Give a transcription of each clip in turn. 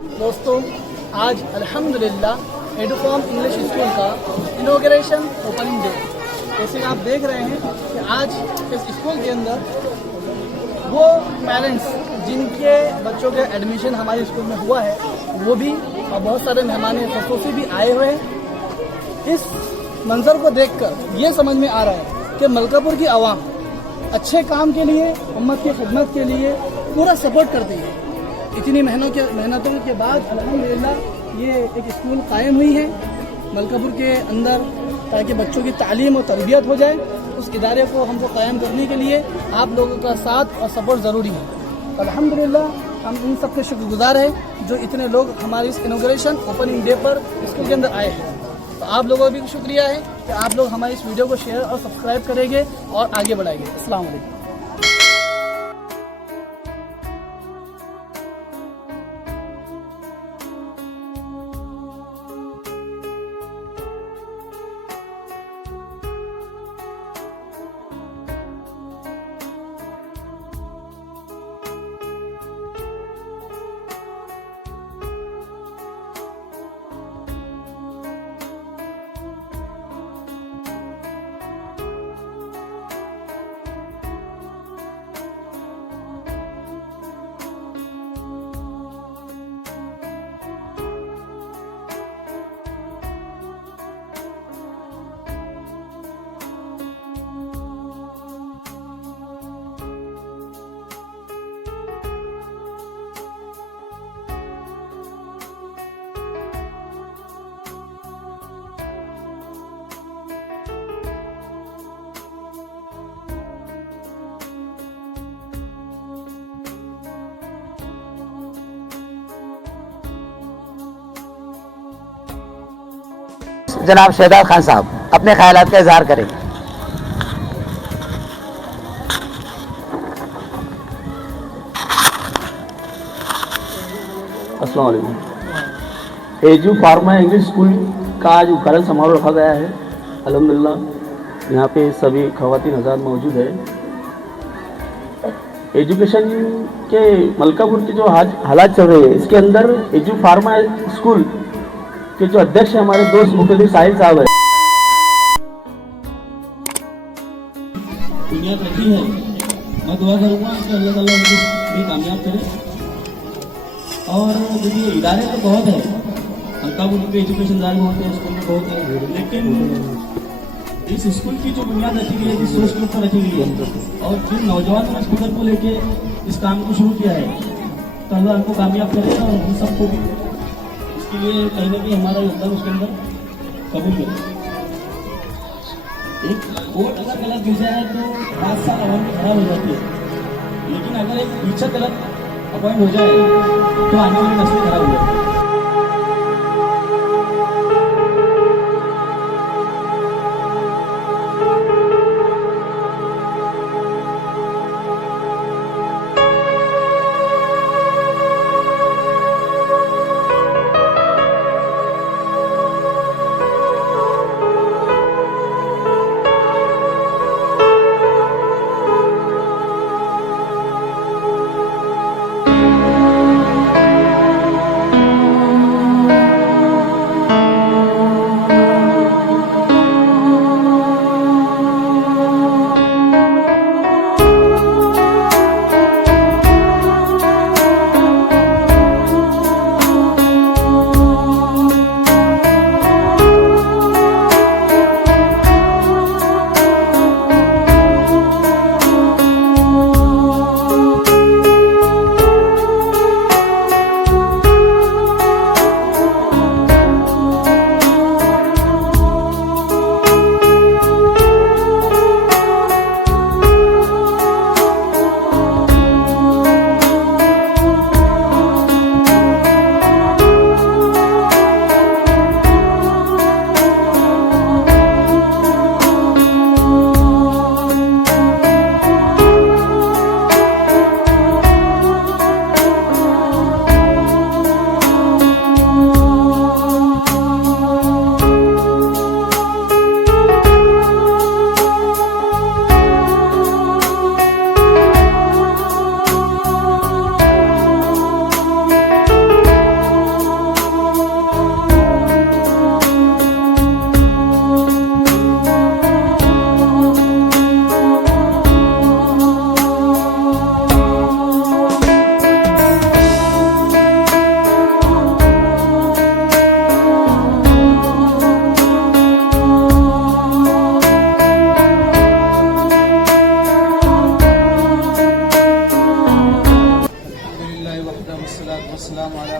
दोस्तों, आज अल्हम्दुलिल्लाह एडुफॉर्म इंग्लिश स्कूल का इनॉग्रेशन ओपनिंग डे। जैसे कि आप देख रहे हैं कि आज इस स्कूल के अंदर वो पेरेंट्स जिनके बच्चों के एडमिशन हमारे स्कूल में हुआ है वो भी, और बहुत सारे मेहमान खसूसी भी आए हुए हैं। इस मंजर को देखकर ये समझ में आ रहा है कि मलकापुर की आवाम अच्छे काम के लिए, उम्मत की खिदमत के लिए पूरा सपोर्ट करती है। इतनी मेहनतों के बाद अल्हम्दुलिल्लाह ये एक स्कूल कायम हुई है मलकापुर के अंदर, ताकि बच्चों की तालीम और तरबियत हो जाए। उस इदारे को हमको कायम करने के लिए आप लोगों का साथ और सपोर्ट ज़रूरी है। अल्हम्दुलिल्लाह हम इन सब के शुक्रगुजार हैं जो इतने लोग हमारे इस इनॉग्रेशन ओपनिंग डे पर स्कूल के अंदर आए हैं। तो आप लोगों का भी शुक्रिया है कि आप लोग हमारी इस वीडियो को शेयर और सब्सक्राइब करेंगे और आगे बढ़ाएंगे। अस्सलाम वालेकुम। जनाब शहजाद खान साहब अपने ख्यालात का इजहार करें। अस्सलाम वालेकुम। एजू फार्मा इंग्लिश स्कूल का आज उद्घाटन समारोह रखा गया है। अल्हम्दुलिल्लाह यहाँ पे सभी खवातीन हज़रात मौजूद है। एजुकेशन के मलकापुर के जो हालात चल रहे हैं, इसके अंदर एजू फार्मा स्कूल के जो अध्यक्ष है हमारे दोस्त मुख्तदर साहिल साहब है। बुनियाद रखी है, मैं दुआ करूँगा कि अल्लाह ताला मुझे भी कामयाब करे। और देखिए इदारे तो बहुत है, मलकापुर के एजुकेशन इदारे बहुत है, स्कूल में बहुत है, लेकिन इस स्कूल की जो बुनियाद रखी गई है, जिस सोच के ऊपर रखी गई है और जिन नौजवानों ने स्कूल को लेके इस काम को शुरू किया है, तो अल्लाह हमको कामयाब करेगा और हम सबको भी इसके लिए कहीं ना कहीं हमारा योगदान उसके अंदर कबूल करें। एक वोट अगर गलत गिर जाए तो 5 साल आवाम में खराब हो जाती है, लेकिन अगर एक टीचर गलत अपॉइंट हो जाए तो आने वाली नस्लें खराब हो जाती है।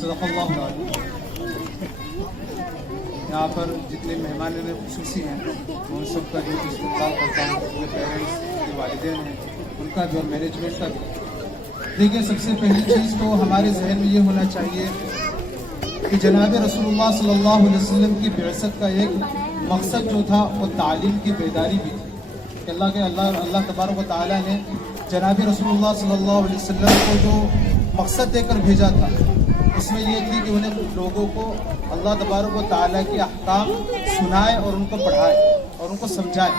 सदक़ अल्लाह अल अज़ीम। यहाँ पर जितने मेहमान खुसूसी हैं उन सब का जो इस्तेमाल करता हूँ, उनके पेरेंट्स के वालिदैन हैं उनका जो मैनेजमेंट का। देखिए, सबसे पहली चीज़ तो हमारे जहन में ये होना चाहिए कि जनाब रसूलुल्लाह सल्लल्लाहु अलैहि वसल्लम की बिअसत का एक मकसद जो था वो तालीम की बेदारी भी थी कि अल्लाह तबारक व तआला ने जनाब रसूलुल्लाह सल्लल्लाहु अलैहि वसल्लम को जो मकसद देकर भेजा था उसमें ये थी कि उन्हें लोगों को अल्लाह तबारक व तआला की अहकाम सुनाए और उनको पढ़ाए और उनको समझाए।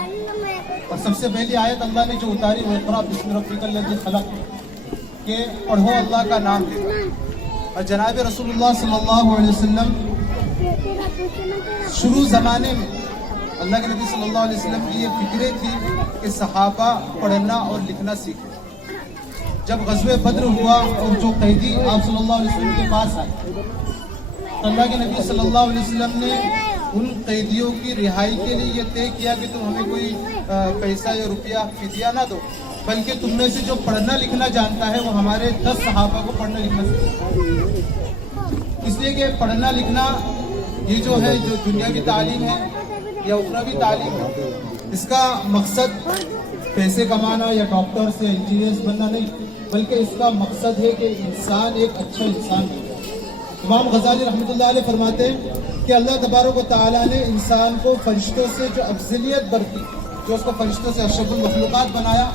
और सबसे पहली आयत अल्लाह ने जो उतारी वो इक़रा बिस्मि रब्बिकल लज़ी खलक़ के पढ़ो अल्लाह का नाम लेकर। और जनाब रसूलुल्लाह सल्लल्लाहु अलैहि वसल्लम शुरू ज़माने में अल्लाह के नबी सल्लल्लाहु अलैहि वसल्लम की ये फिक्रे थी कि सहाबा पढ़ना और लिखना सीखें। जब ग़ज़वे बद्र हुआ और जो कैदी आप सल्लल्लाहु अलैहि वसल्लम के पास आए तो अल्लाह के नबी सल्लल्लाहु अलैहि वसल्लम ने उन कैदियों की रिहाई के लिए ये तय किया कि तुम हमें कोई पैसा या रुपया फिदिया ना दो, बल्कि तुम में से जो पढ़ना लिखना जानता है वो हमारे 10 सहाबा को पढ़ना लिखना सीखे। इसलिए कि पढ़ना लिखना ये जो है जो दुनियावी तालीम है या उखरावी तालीम है, इसका मकसद पैसे कमाना या डॉक्टर्स या इंजीनियर्स बनना नहीं, बल्कि इसका मकसद है कि इंसान एक अच्छा इंसान बने। इमाम गज़ाली रहमतुल्लाह अलैह फरमाते हैं कि अल्लाह तबारक व तआला ने इंसान को फरिश्तों से जो अफजलियत बरती, जो उसको फरिश्तों से अशरफुल मखलूक़ात बनाया,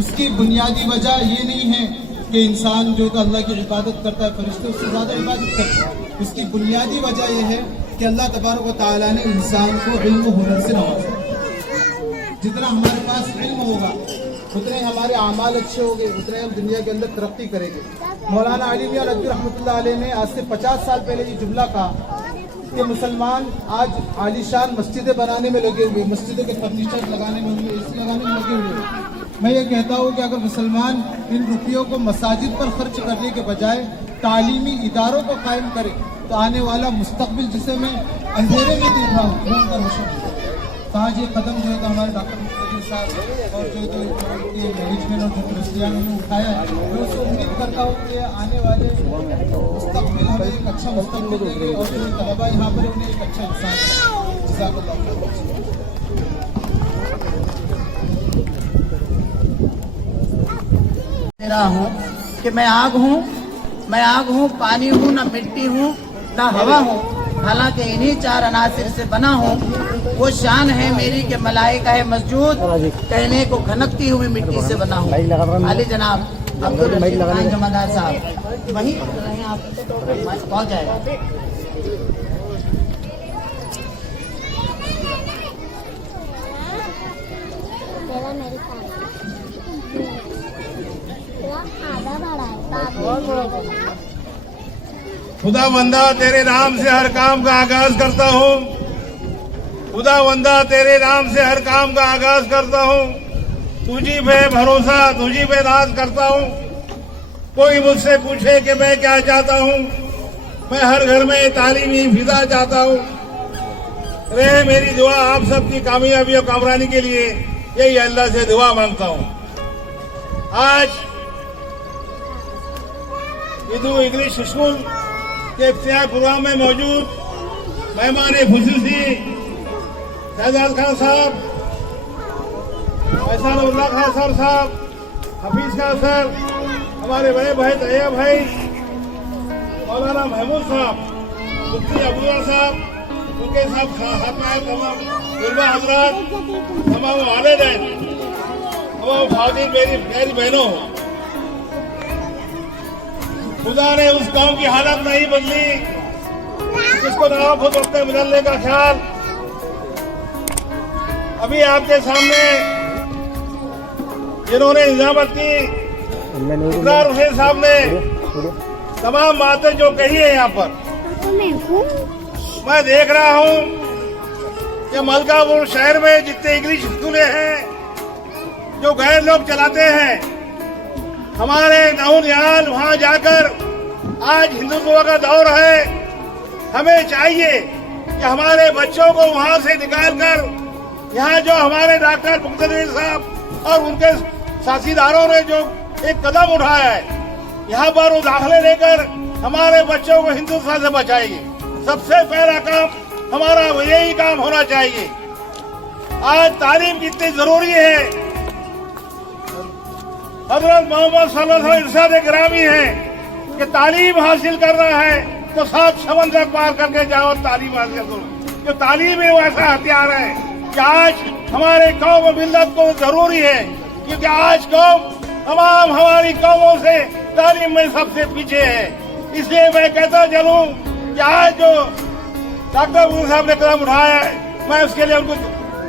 उसकी बुनियादी वजह ये नहीं है कि इंसान जो तो अल्लाह की इबादत करता है, फरिश्तों से ज़्यादा इबादत करता है। उसकी बुनियादी वजह यह है कि अल्लाह तबारक व तआला ने इंसान को इल्म हुनर से नवाजा। जितना हमारे पास इल्म होगा उतने हमारे आमाल अच्छे होंगे, उतने हम दुनिया के अंदर तरक्की करेंगे। मौलाना अली मियां नदवी रहमतुल्लाह अलैह ने आज से 50 साल पहले ये जुमला कहा कि मुसलमान आज आलीशान मस्जिदें बनाने में लगे हुए, मस्जिदों के फर्नीचर लगाने में, उनमें एसी लगाने में लगे हुए। मैं ये कहता हूँ कि अगर मुसलमान इन रुपयों को मसाजिद पर खर्च करने के बजाय तालीमी इदारों को कायम करे तो आने वाला मुस्तकबिल जिसे मैं अंधेरे में देख रहा हूँ वो उनका रोशन होगा। तो आज ये कदम जो है तो हमारे डॉक्टर मुस्तकीर साहब और जो इनके मैनेजमेंट और जो ट्रस्टियान ने उठाया है, मैं उसको उम्मीद करता हूँ कि आने वाले मुस्तकबिल हमें एक अच्छा मुस्तकबिल देंगे और जो तलबा यहाँ पर उन्हें एक अच्छा इंसान जज़ाकल्लाह रहा हूँ कि मैं आग हूँ, पानी हूँ, ना मिट्टी हूँ, ना हवा हूँ, हालांकि इन्हीं 4 अनासिर से बना हूँ। वो शान है मेरी के मलाइका है मस्जूद, कहने को खनकती हुई मिट्टी से बना हूँ। अली जनाब अब्दुल रशीद खान जमादार साहब वहीं रहे, आप पहुँच जाएगा। खुदा बंदा तेरे नाम से हर काम का आगाज करता हूँ, खुदा बंदा तेरे नाम से हर काम का आगाज करता हूँ। तुझी पे भरोसा, तुझी पे नाज करता हूँ। कोई मुझसे पूछे कि मैं क्या चाहता हूँ, मैं हर घर में तालीमी फिजा चाहता हूँ। रे मेरी दुआ आप सबकी कामयाबी और कामरानी के लिए यही अल्लाह से दुआ मांगता हूँ। आज इदू इंग्लिश स्कूल के इफ्तिताह प्रोग्राम में मौजूद मेहमान खुसूसी शहजाद खान साहब, एहसानुल्लाह खान सर साहब, हफीज खान सर, हमारे बड़े भाई तैयब भाई, मौलाना महमूद साहब, मुफ्ती अबूया साहब, उनके साथ तमाम गुरबा हजरात, तमाम वालिदैन, तमाम फादिल मेरी प्यारी बहनों, खुदा ने उस कौम की हालत नहीं बदली जिसको ना खुद अपने बदलने का ख्याल। अभी आपके सामने जिन्होंने निजामत की, इकरार हुसैन साहब ने तमाम बातें जो कही है यहाँ पर, मैं देख रहा हूँ कि मलकापुर शहर में जितने इंग्लिश स्कूलें हैं जो गैर लोग चलाते हैं, हमारे नौनियाल वहां जाकर, आज हिंदुत्व का दौर है, हमें चाहिए कि हमारे बच्चों को वहां से निकालकर यहाँ जो हमारे डॉक्टर मुक्तदीर साहब और उनके साथीदारों ने जो एक कदम उठाया है, यहाँ पर वो दाखिले लेकर हमारे बच्चों को हिंदुस्तान से बचाएंगे। सबसे पहला काम हमारा यही काम होना चाहिए। आज तालीम कितनी जरूरी है। हजरत मोहम्मद सल्लल्लाहु अलैहि वसल्लम इरशाद गिरामी है कि तालीम हासिल करना है तो 7 समंदर पार करके जाओ, तालीम हासिल करो। जो तालीम है वो ऐसा हथियार है कि आज हमारे कौम और मिल्लत को जरूरी है, क्योंकि आज कौम तमाम हमारी कौमों से तालीम में सबसे पीछे है। इसलिए मैं कहता चलूं कि आज जो डॉक्टर गुरु साहब ने कदम उठाया है, मैं उसके लिए उनको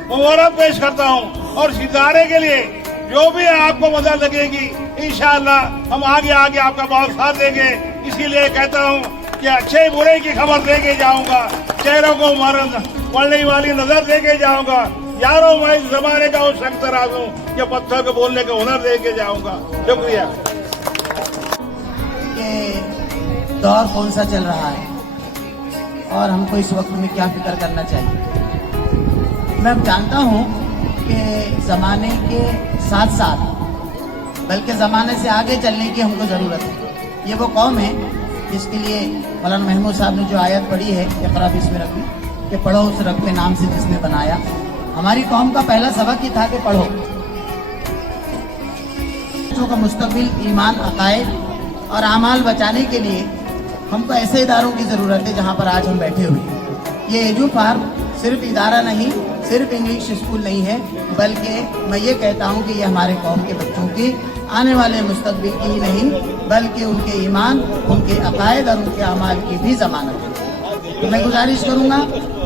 मुबारक पेश करता हूं। और इस इदारे के लिए जो भी आपको मदद लगेगी, इंशाअल्लाह हम आगे आगे आपका बहुत साथ देंगे। इसीलिए कहता हूं कि अच्छे बुरे की खबर देके जाऊंगा, चेहरों को पढ़ने वाली नजर देके जाऊंगा। यारों मैं इस जमाने का उस शख्स तराज हूं कि पत्थर को बोलने का हुनर देके जाऊंगा। शुक्रिया। दौर कौन सा चल रहा है और हमको इस वक्त में क्या फिक्र करना चाहिए। मैं जानता हूं कि जमाने के साथ साथ बल्कि जमाने से आगे चलने की हमको जरूरत है। ये वो कौम है जिसके लिए मौलाना महमूद साहब ने जो आयत पढ़ी है, इक़रा बिस्मि रब्बिक, कि पढ़ो उस रब के नाम से जिसने बनाया। हमारी कौम का पहला सबक ही था कि पढ़ो। बच्चों का मुस्तकबिल, ईमान, अकायद और आमाल बचाने के लिए हमको ऐसे इदारों की जरूरत है जहाँ पर आज हम बैठे हुए हैं। ये एजू फार्म सिर्फ इदारा नहीं, सिर्फ इंग्लिश स्कूल नहीं है, बल्कि मैं ये कहता हूँ कि ये हमारे कौम के बच्चों की आने वाले मुस्तकबिल की ही नहीं, बल्कि उनके ईमान, उनके अकायद और उनके अमाल की भी जमानत है। तो मैं गुजारिश करूँगा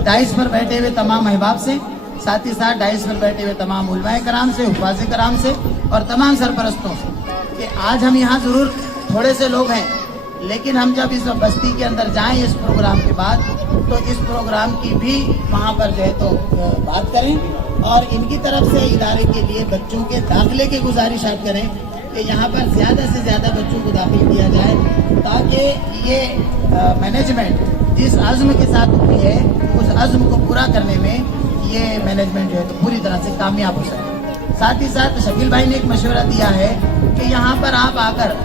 डाइस पर बैठे हुए तमाम अहबाब से, साथ ही साथ डाइस पर बैठे हुए तमाम उलमाए कराम से, हुफ़ाज़े कराम से और तमाम सरपरस्तों से कि आज हम यहाँ जरूर थोड़े से लोग हैं, लेकिन हम जब इस बस्ती के अंदर जाएं इस प्रोग्राम के बाद, तो इस प्रोग्राम की भी वहाँ पर जो है तो बात करें और इनकी तरफ से इदारे के लिए बच्चों के दाखिले की गुजारिशात करें कि यहाँ पर ज़्यादा से ज़्यादा बच्चों को दाखिल किया जाए, ताकि ये मैनेजमेंट जिस अज़्म के साथ उठी है उस अज़्म को पूरा करने में ये मैनेजमेंट जो है तो पूरी तरह से कामयाब हो सके। साथ ही साथ शकील भाई ने एक मशवरा दिया है कि यहाँ पर आप आकर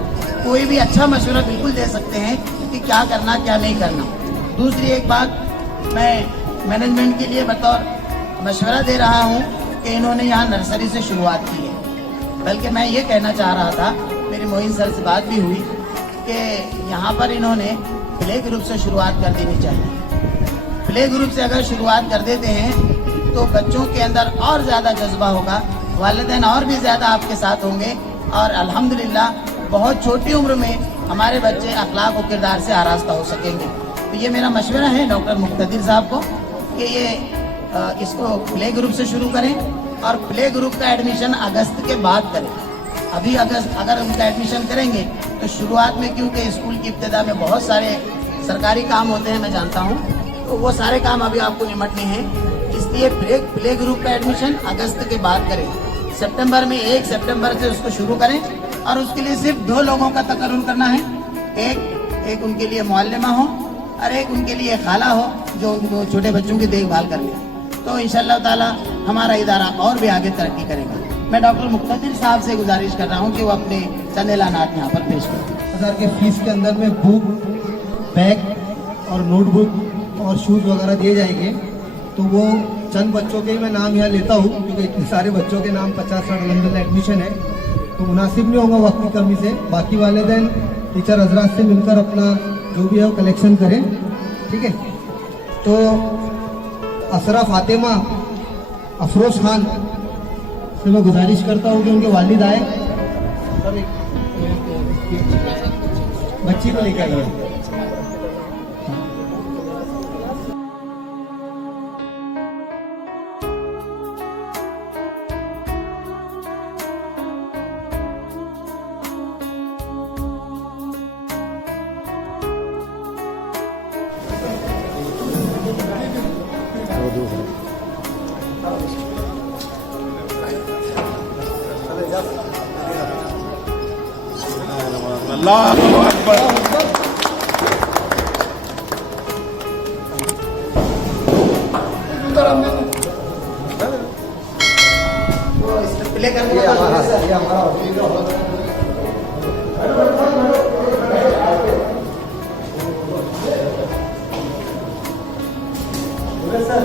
कोई भी अच्छा मशवरा बिल्कुल दे सकते हैं कि क्या करना क्या नहीं करना। दूसरी एक बात मैं मैनेजमेंट के लिए बतौर मशवरा दे रहा हूँ कि इन्होंने यहाँ नर्सरी से शुरुआत की है, बल्कि मैं ये कहना चाह रहा था, मेरी मोइन सर से बात भी हुई कि यहाँ पर इन्होंने प्ले ग्रुप से शुरुआत कर देनी चाहिए। प्ले ग्रुप से अगर शुरुआत कर देते हैं तो बच्चों के अंदर और ज़्यादा जज्बा होगा, वालिदैन और भी ज़्यादा आपके साथ होंगे और अल्हम्दुलिल्लाह बहुत छोटी उम्र में हमारे बच्चे अखलाक और किरदार से आरास्ता हो सकेंगे। तो ये मेरा मशवरा है डॉक्टर मुक्तदीर साहब को कि ये इसको प्ले ग्रुप से शुरू करें और प्ले ग्रुप का एडमिशन अगस्त के बाद करें। अभी अगस्त अगर उनका एडमिशन करेंगे तो शुरुआत में, क्योंकि स्कूल की इब्तिदा में बहुत सारे सरकारी काम होते हैं मैं जानता हूँ, तो वो सारे काम अभी आपको निपटने हैं, इसलिए प्ले ग्रुप का एडमिशन अगस्त के बाद करें। सितंबर में 1 सितंबर से उसको शुरू करें और उसके लिए सिर्फ 2 लोगों का तकर्रुर करना है। एक उनके लिए मुअल्लिमा हो और एक उनके लिए खाला हो जो उनको छोटे बच्चों की देखभाल कर ले। तो इंशाअल्लाह ताला हमारा इदारा और भी आगे तरक्की करेगा। मैं डॉक्टर मुक्तदीर साहब से गुजारिश कर रहा हूँ कि वो अपने चंद एलानात यहाँ पर पेश करें। 1000 के फीस के अंदर में बुक, बैग और नोटबुक और शूज़ वगैरह दिए जाएंगे। तो वो चंद बच्चों के मैं नाम यहाँ लेता हूँ क्योंकि इतने सारे बच्चों के नाम 50-60 अलहमदुलिल्लाह एडमिशन है, तो मुनासिब नहीं होगा वक्त की कमी से। बाकी वालिदैन टीचर हजरात से मिलकर अपना जो भी है वो कलेक्शन करें, ठीक है। तो असरा फातिमा अफरोज खान से मैं गुजारिश करता हूँ कि उनके वालिद आए और एक बच्ची को लेकर आइए। अल्लाहु अकबर। प्ले करने का ये हमारा ऑफिस का हॉल है। सर